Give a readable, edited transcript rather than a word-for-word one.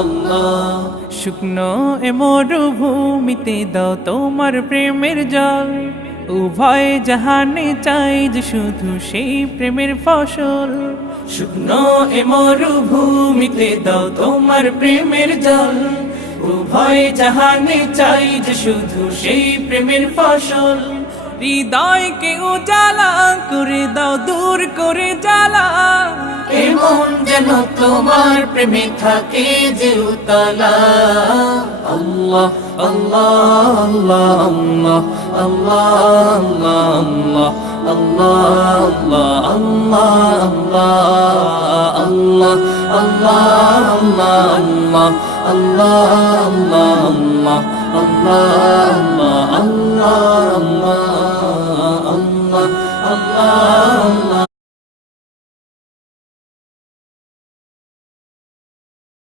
আল্লাহ। শুকনো এ মরুভূমিতে দাও তোমার প্রেমের জল, উভয় জাহানে চাই যে শুধু সেই প্রেমের ফসল। শুকনো এ মরুভূমিতে দাও তোমার প্রেমের জল, উভয় জাহানে চাই যে শুধু সেই প্রেমের ফসল। হৃদয়কে উজালা করে দাও, দূর করে জ্বালা, এমন যেন তোমার প্রেমে থাকে যে উতলা। আল্লাহ আল্লাহ আল্লাহ আল্লাহ আল্লাহ আল্লাহ আল্লাহ আল্লাহ আল্লাহ আল্লাহ আল্লাহ আল্লাহ আল্লাহ আল্লাহ আল্লাহ আল্লাহ আল্লাহ আল্লাহ